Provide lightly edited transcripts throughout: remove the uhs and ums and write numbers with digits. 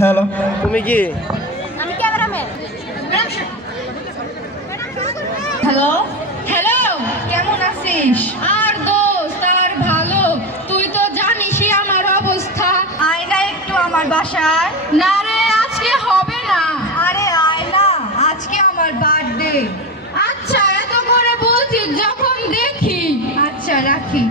Hello, তুমি কি? আমি ক্যামেরাম্যান। হ্যালো হ্যালো, কেমন আছিস? আর দোস্ত আর ভালো, তুই তো জানিসই আমার অবস্থা। আয় না একটু আমার বাসায়। না রে, আজকে হবে না। আরে আয় না, আজকে আমার বার্থডে। আচ্ছা, এত করে বলছিস যখন দেখি। আচ্ছা রাখি।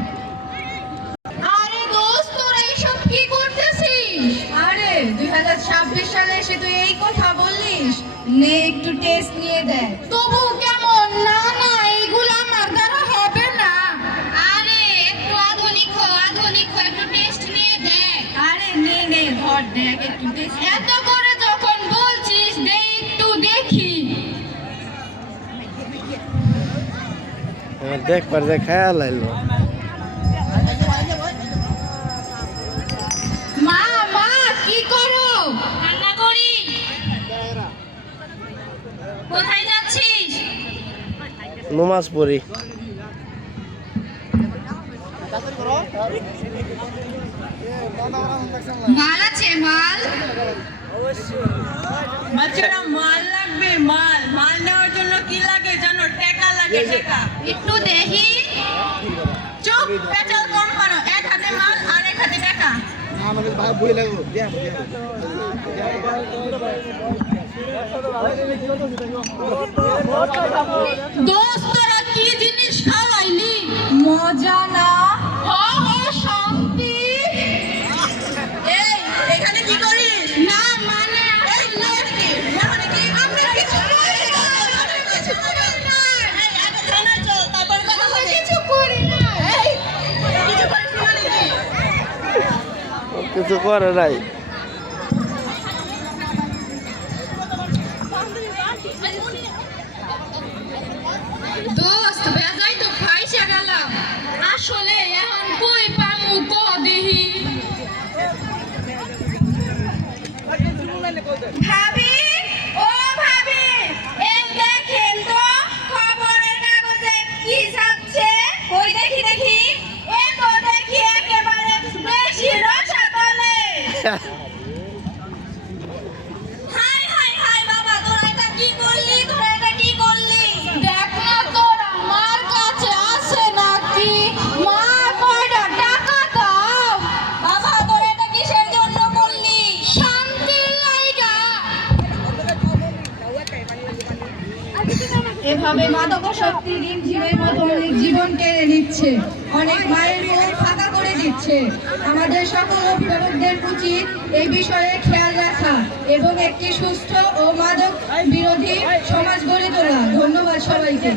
আরে দোস্ত, তোরা এইসব কি করতেছিস? আরে 2026 সালে এসে তুই এই কথা বললিস? নে একটু টেস্ট নিয়ে দেখ। তবু কেমন? না না, এইগুলো আমার দ্বারা হবে না। আরে একটু আধুনিক হো, একটু টেস্ট নিয়ে দেখ। আরে নে নে, ধর দেখ একটু টেস্ট। এত করে যখন বলছিস, দে একটু দেখি। দেখবার যে খেয়াল আইলো। মা মা, কি করো? রান্না করি। কোথায় যাচ্ছিস? নমাজ পড়ি। মাল আছে মাল? বাচ্চারা মাল লাগবে, মাল মাল নেওয়ার জন্য কি লাগে জানো? টাকা লাগে, টাকা। একটু দেখি। চুপ, পেঁচাল কম করো। এক হাতে মাল আর এক হাতে টাকা। আমাদের ভাই বই লাগবো। দোস্ত, তোরা কি জিনিস খাওয়াইলি? মজা না? হ হ, শান্তি। এই এখানে কি করিস? না মানে এই নাকি মানে কি? আমরা কিছু করি না, আমরা কিছু করি না। এই আগে থানায় চল, তারপর কথা আমরা হবে। কিছু করি না। এই কিছু করিস না মানে কি? কিছু করে নাই। দোস্ত, বেজাই তো ফাইসা গেলাম। আসলে এখন কই পামু ক দেহি। ভাবি, ও ভাবি, এই দেখেন তো খবরের কাগজে কি ছাপছে। কই দেখি দেখি। এ তো দেখি একেবারে বেশি রসাতলে। হাই হাই হাই বাবা, তোরা এটা কি করলি? দেখ না তোরা, মার কাছে আছে নাকি? মা, কয়টা টাকা দাও। বাবা, তোরা এটা কিসের জন্য করলি? শান্তির লাইগা। এভাবে মাদকাসক্তি রিমঝিমের মতো অনেক জীবন কেড়ে নিচ্ছে, অনেক মায়ের মন ফাঁকা করে দিচ্ছে। আমাদের সকল অভিভাবকদের উচিত এই বিষয়ে খেয়াল রাখা এবং একটি সুস্থ ও